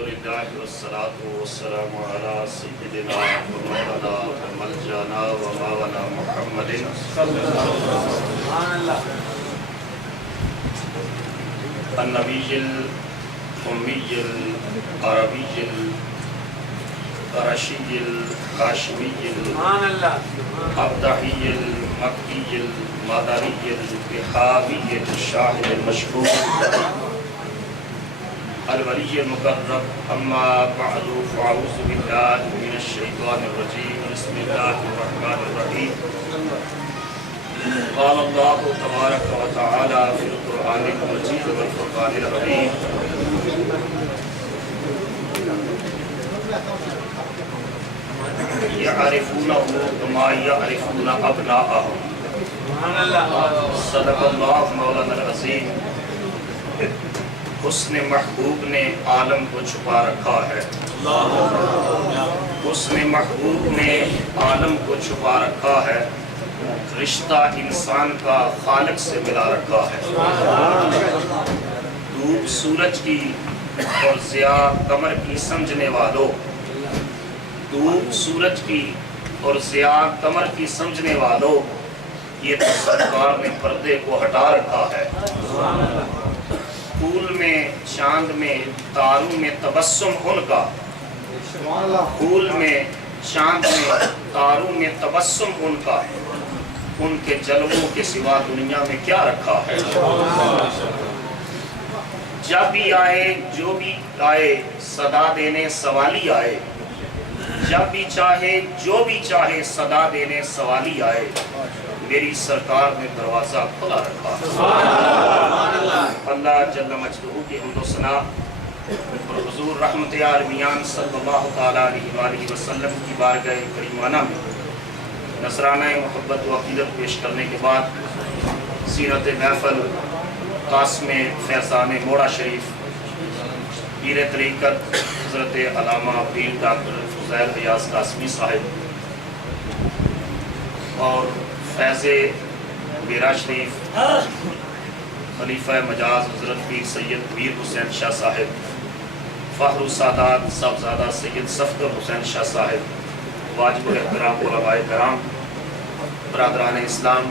الحمدللہ والصلاة والسلام علی سیدنا و مولانا و ملجانا و مولانا محمد النبی الامی العربی القرشی الہاشمی الابدحی المکی المادری الرحابی الشاہد المشہور الولی المقرب اما بعد فاعوذ باللہ من الشیطان الرجیم بسم اللہ الرحمن الرحیم قال اللہ تبارک و تعالی فی القرآن المجید والفرقان الحمید یعرفونہ کما یعرفون ابناءہم صدق اللہ مولانا العظیم حسن محبوب نے عالم کو چھپا رکھا ہے حسن محبوب نے عالم کو چھپا رکھا ہے رشتہ انسان کا خالق سے ملا رکھا ہے دھوپ سورج کی اور ضیاء قمر کی سمجھنے والوں دھوپ سورج کی اور ضیاء قمر کی سمجھنے والوں یہ تو سرکار نے پردے کو ہٹا رکھا ہے پھول میں چاند میں تاروں میں تبسم ان کا پھول میں چاند میں تاروں میں تبسم ان کا ان کے جلووں کے سوا دنیا میں کیا رکھا ہے جب بھی آئے جو بھی آئے صدا دینے سوالی آئے جب بھی چاہے جو بھی چاہے صدا دینے سوالی آئے میری سرکار نے دروازہ کھلا رکھا اللہ جل مجدہ کی حمد و ثنا اور حضور رحمت عالمیان صلی اللہ تعالیٰ علیہ وآلہ وسلم کی بارگاہ کریمانہ میں نذرانہ محبت و عقیدت پیش کرنے کے بعد سیرت محفل قاسم فیضان موڑا شریف پیر طریقت حضرت علامہ پیر ڈاکٹر فضیل ریاض قاسمی صاحب اور فیض میرا شریف خلیفہ مجاز حضرت پیر سید میر حسین شاہ صاحب فخر السادات صاحبزادہ سید صفدر حسین شاہ صاحب واجب الاحترام علماء کرام برادران اسلام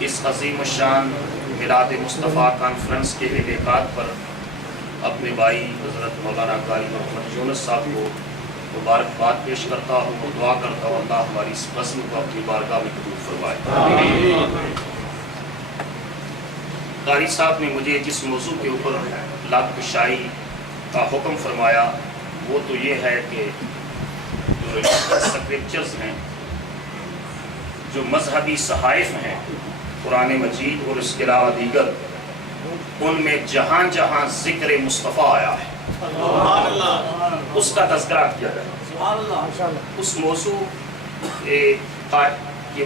اس عظیم الشان میلاد مصطفیٰ کانفرنس کے انعقاد پر اپنے بھائی حضرت مولانا قاری محمد یونس صاحب کو مبارکباد پیش کرتا ہوں اور دعا کرتا ہوں اللہ ہماری اس بزم کو اپنی بارگاہ میں قبول فرمائے قاری صاحب نے مجھے جس موضوع کے اوپر لب کشائی کا حکم فرمایا وہ تو یہ ہے کہ جو اسکرپچرز ہیں جو مذہبی صحائف ہیں قرآن مجید اور اس کے علاوہ دیگر ان میں جہاں جہاں ذکر مصطفیٰ آیا ہے اس کا تذکرہ کیا جائے اس موضوع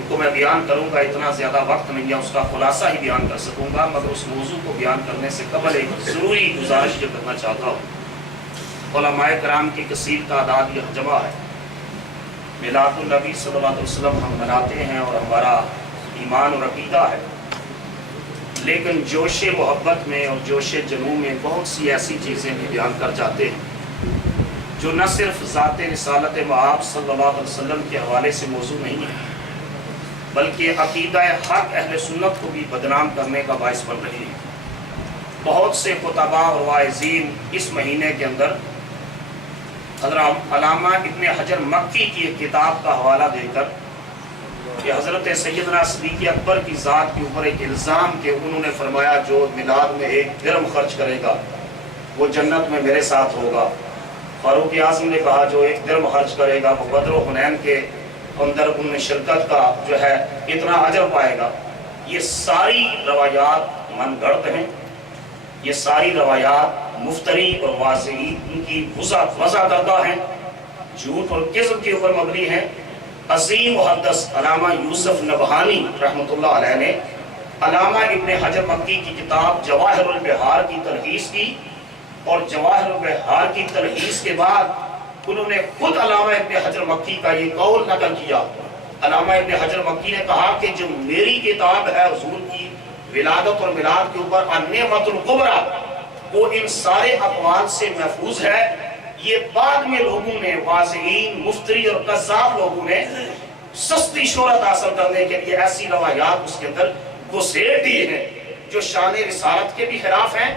کو میں بیان کروں گا اتنا زیادہ وقت نہیں ہے اس کا خلاصہ ہی بیان کر سکوں گا مگر اس موضوع کو بیان کرنے سے قبل ایک ضروری گزارش یہ کرنا چاہتا ہوں علماء کرام کی کثیر تعداد یہ جمع ہے میلاد النبی صلی اللہ علیہ وسلم ہم مناتے ہیں اور ہمارا ایمان اور عقیدہ ہے لیکن جوش محبت میں اور جوش جنوں میں بہت سی ایسی چیزیں بھی بیان کر جاتے ہیں جو نہ صرف ذات رسالت مآب صلی اللہ علیہ وسلم کے حوالے سے موضوع نہیں ہے بلکہ عقیدہ حق اہل سنت کو بھی بدنام کرنے کا باعث بن رہی ہے بہت سے خطباء اور واعظین اس مہینے کے اندر حضرت علامہ ابن حجر مکی کی ایک کتاب کا حوالہ دے کر کہ حضرت سیدنا صدیق اکبر کی ذات کے اوپر ایک الزام کہ انہوں نے فرمایا جو میلاد میں ایک درم خرچ کرے گا وہ جنت میں میرے ساتھ ہوگا فاروق اعظم نے کہا جو ایک درم خرچ کرے گا وہ بدر و حنین کے اندر ان میں شرکت کا جو ہے اتنا اجر پائے گا یہ ساری روایات من گھڑت ہیں یہ ساری روایات مفتری اور واضحی ان کی وضع کردہ ہیں جھوٹ اور کذب کے اوپر مبنی ہیں عظیم محدث علامہ یوسف نبہانی رحمۃ اللہ علیہ نے علامہ ابن حجر مکی کی کتاب جواہر البحار کی تلخیص کی اور جواہر البحار کی تلخیص کے بعد انہوں نے خود علامہ ابن حجر مکی کا یہ قول نقل کیا علامہ ابن حجر مکی نے کہا کہ جو میری کتاب ہے حضور کی ولادت اور میلاد کے اوپر النعمت الکبریٰ وہ ان سارے اقوال سے محفوظ ہے۔ یہ بعد میں لوگوں نے، واضحین، مفتری اور قذاب لوگوں نے سستی شہرت حاصل کرنے کے لیے ایسی روایات اس کے اندر گھسیٹ دی ہیں جو شان رسالت کے بھی خلاف ہیں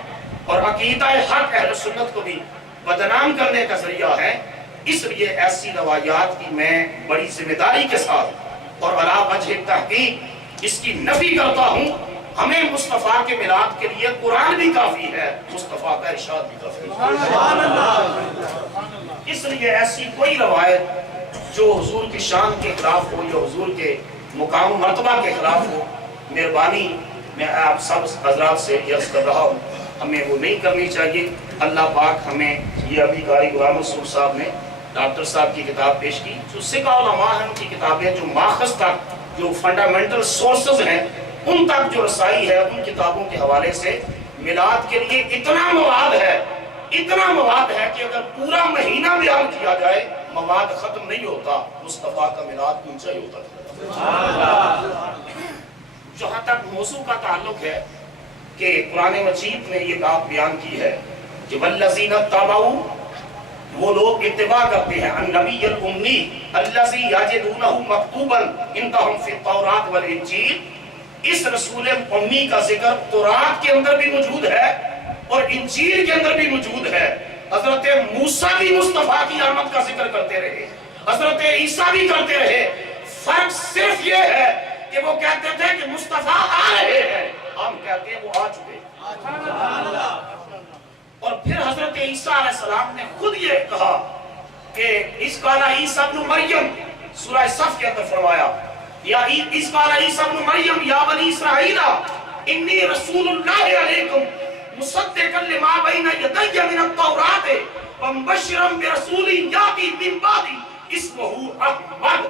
اور عقیدہ حق اہل سنت کو بھی بدنام کرنے کا ذریعہ ہے۔ اس لیے ایسی روایات کی میں بڑی ذمہ داری کے ساتھ اور علی وجہ تحقیق اس کی نفی کرتا ہوں۔ ہمیں مصطفیٰ کے میلاد کے لیے قرآن بھی کافی ہے، مصطفیٰ کا ارشاد بھی کافی ہے۔ اس لیے ایسی کوئی روایت جو حضور کی شان کے خلاف ہو یا حضور کے مقام و مرتبہ کے خلاف ہو، مہربانی میں آپ سب حضرات سے عرض کر رہا ہوں، ہمیں وہ نہیں کرنی چاہیے۔ اللہ پاک ہمیں، یہ ابھی قاری غلام رسول صاحب نے ڈاکٹر صاحب کی کتاب پیش کی، جو سکہ علماء ہیں ان کی کتابیں، جو ماخذ تک، جو فنڈامنٹل سورسز ہیں ان تک جو رسائی ہے، ان کتابوں کے حوالے سے میلاد کے لیے اتنا مواد ہے کہ اگر پورا مہینہ بیان کیا جائے مواد ختم نہیں ہوتا۔ مصطفیٰ کا میلاد اونچا ہی ہوتا تھا۔ جہاں تک موضوع کا تعلق ہے کہ قرآن مجید نے یہ بات بیان کی ہے کہ والذین اتبعوا، وہ لوگ اتباع کرتے ہیں النبی الامی الذی یجدونہ مکتوبا عندہم فی التوراۃ والانجیل۔ اس رسول امی کا ذکر تورات کے اندر بھی موجود ہے اور انجیل کے اندر بھی موجود ہے۔ حضرت موسیٰ بھی مصطفیٰ کی آمد کا ذکر کرتے رہے، حضرت عیسیٰ بھی کرتے رہے۔ فرق صرف یہ ہے کہ وہ کہتے تھے کہ مصطفیٰ آ رہے ہیں، ہم کہتے ہیں وہ آ چکے۔ اور پھر حضرت عیسیٰ علیہ السلام نے خود یہ کہا کہ اس قال عیسیٰ ابن مریم، سورہ صف کے اندر فرمایا یا اس قال عیسیٰ ابن مریم یا بنی اسرائیل انی رسول اللہ علیکم مصدقا لما بین یدی من التوراۃ ومبشرا برسول یاتی من بعدی اسمہ احمد،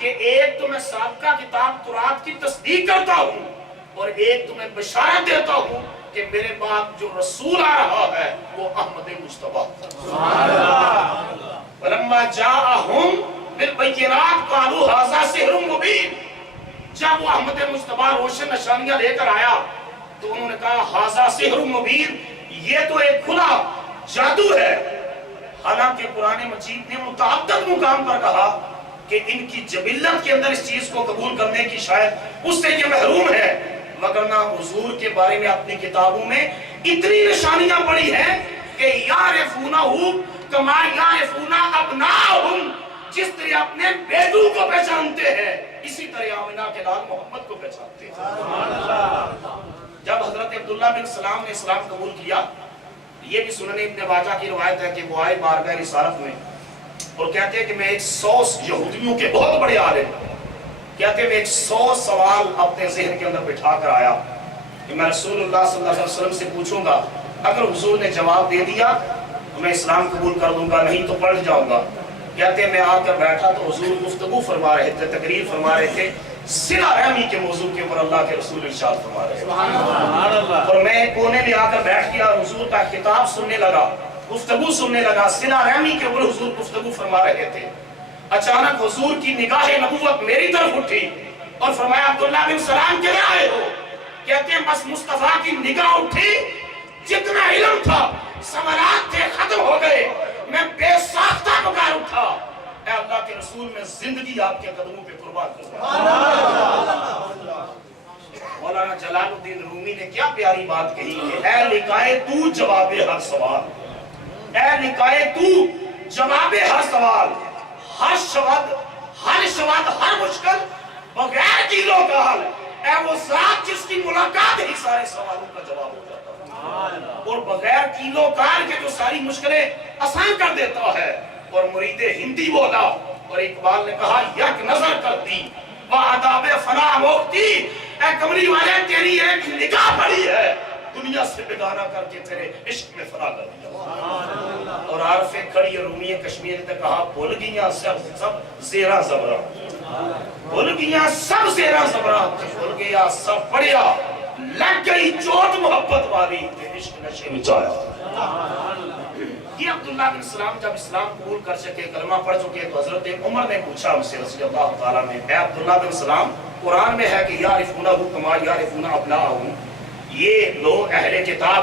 کہ ایک تو میں سابقہ کتاب تورات کی تصدیق کرتا ہوں اور ایک تو میں بشارت دیتا ہوں کہ میرے بعد جو رسول آ رہا ہے وہ احمد مصطفیٰ۔ ولما جاءہم بالبینات قالوا ھذا سحر مبین، جب وہ احمد مصطفیٰ روشن نشانیاں لے کر آیا تو انہوں نے کہا ھذا سحر مبین، یہ تو ایک کھلا جادو ہے۔ حالانکہ قرآن مجید نے متعدد مقام پر کہا کہ ان کی جبلت کے اندر اس چیز کو قبول کرنے کی شاید اس سے یہ محروم ہے، وگرنہ حضور کے بارے میں اپنی کتابوں میں اتنی نشانیاں پڑی ہیں کہ یعرفونہ کما یعرفون ابناءہم، جس طرح اپنے بیٹوں کو پہچانتے ہیں اسی طرح آمنہ کے لال محمد کو پہچانتے ہیں۔ جب حضرت عبداللہ بن سلام نے اسلام قبول کیا، یہ بھی سنن ابن ماجہ کی روایت ہے کہ وہ آئے بارگاہ رسالت میں اور کہتے ہیں کہ میں 100 یہودیوں کے بہت بڑے عالم، کہتے ہیں میں 100 سوال اپنے ذہن کے اندر بٹھا کر آیا کہ میں رسول اللہ صلی اللہ علیہ وسلم سے پوچھوں گا، اگر حضور نے جواب دے دیا تو میں اسلام قبول کر دوں گا، نہیں تو پلٹ جاؤں گا۔ کہتے ہیں میں آ کر بیٹھا تو حضور گفتگو فرما رہے تھے، تقریر فرما رہے تھے صلہ رحمی کے موضوع کے اوپر، اللہ کے رسول ارشاد فرما رہے تھے، اور میں کونے میں آ کر بیٹھ گیا، حضور کا خطاب سننے لگا، گفتگو سننے لگا، صلہ رحمی کے اوپر حضور گفتگو فرما رہے تھے۔ اچانک حضور کی نگاہ نبوت میری طرف اٹھی اور فرمایا عبداللہ بن سلام کدھر آئے ہو؟ کہتے ہیں بس مصطفیٰ کی نگاہ اٹھی، جتنا علم تھا سوالات تھے ختم ہو گئے، میں بے ساختہ پکار اٹھا، اے اللہ کے رسول میں زندگی آپ کے قدموں پہ قربان کرتا۔ مولانا جلال الدین رومی نے کیا پیاری بات کہی کہ اے لکھائے تو جواب ہر سوال، اے لکھائے تو جواب ہر سوال، ہر شبد ہر مشکل بغیر کیلو کا حل، اے وہ ذات جس کی ملاقات ہی سارے سوالوں کا جواب ہو جاتا ہے اور بغیر کیلو کار کے جو ساری مشکلیں آسان کر دیتا ہے۔ اور مرید ہندی بولا اور اقبال نے کہا یک نظر کرتی وہ آداب فنا موقتی، اے کملی والے تیری ایک نگاہ پڑی ہے، دنیا سے بگانا کر کے تیرے عشق میں فنا کر دیا۔ اور عارف کھڑی رومی کشمیر نے کہا بھول گیاں سب زیرہ زبرہ، بھول گیاں سب زیرہ زبرہ، بھول گیا سب پڑیا، لگ گئی چوٹ محبت والی تے عشق نشے مچایا۔ یہ عبداللہ بن سلام جب اسلام قبول کر چکے، کلمہ پڑھ چکے، تو حضرت عمر نے پوچھا ان سے رضی اللہ تعالیٰ نے، اے عبداللہ بن سلام، قرآن میں ہے کہ یعرفونہ کما یعرفون ابناءہم، یہ لوگ اہل کتاب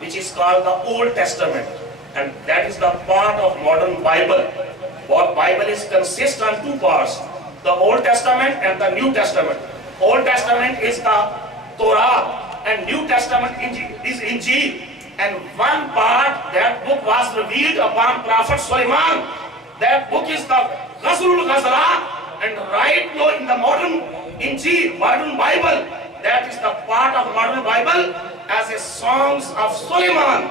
which is called the Old Testament, and that is the part of modern Bible. What Bible is consists on two parts, the Old Testament and the New Testament. Old Testament is the Torah and New Testament is Injil. And one part, that book was revealed upon Prophet Sulaiman. That book is the Ghazrul Ghazra, and right now in the modern Injil, modern Bible, that is the part of modern Bible as a songs of Sulaiman.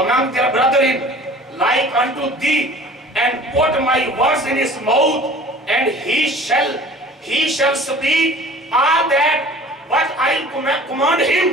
among their brethren like unto thee and put my words in his mouth and he shall speak all that what I command him।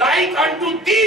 like unto thee,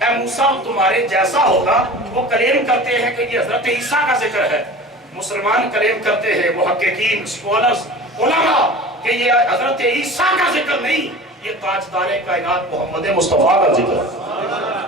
اے موسیٰ تمہارے جیسا ہوگا. وہ کلیم کرتے ہیں کہ یہ حضرت عیسیٰ کا ذکر ہے. مسلمان کلیم کرتے ہیں محققین سکولرز علماء کہ یہ حضرت عیسیٰ کا ذکر نہیں, یہ تاجدار کائنات محمد مصطفیٰ کا ذکر ہے.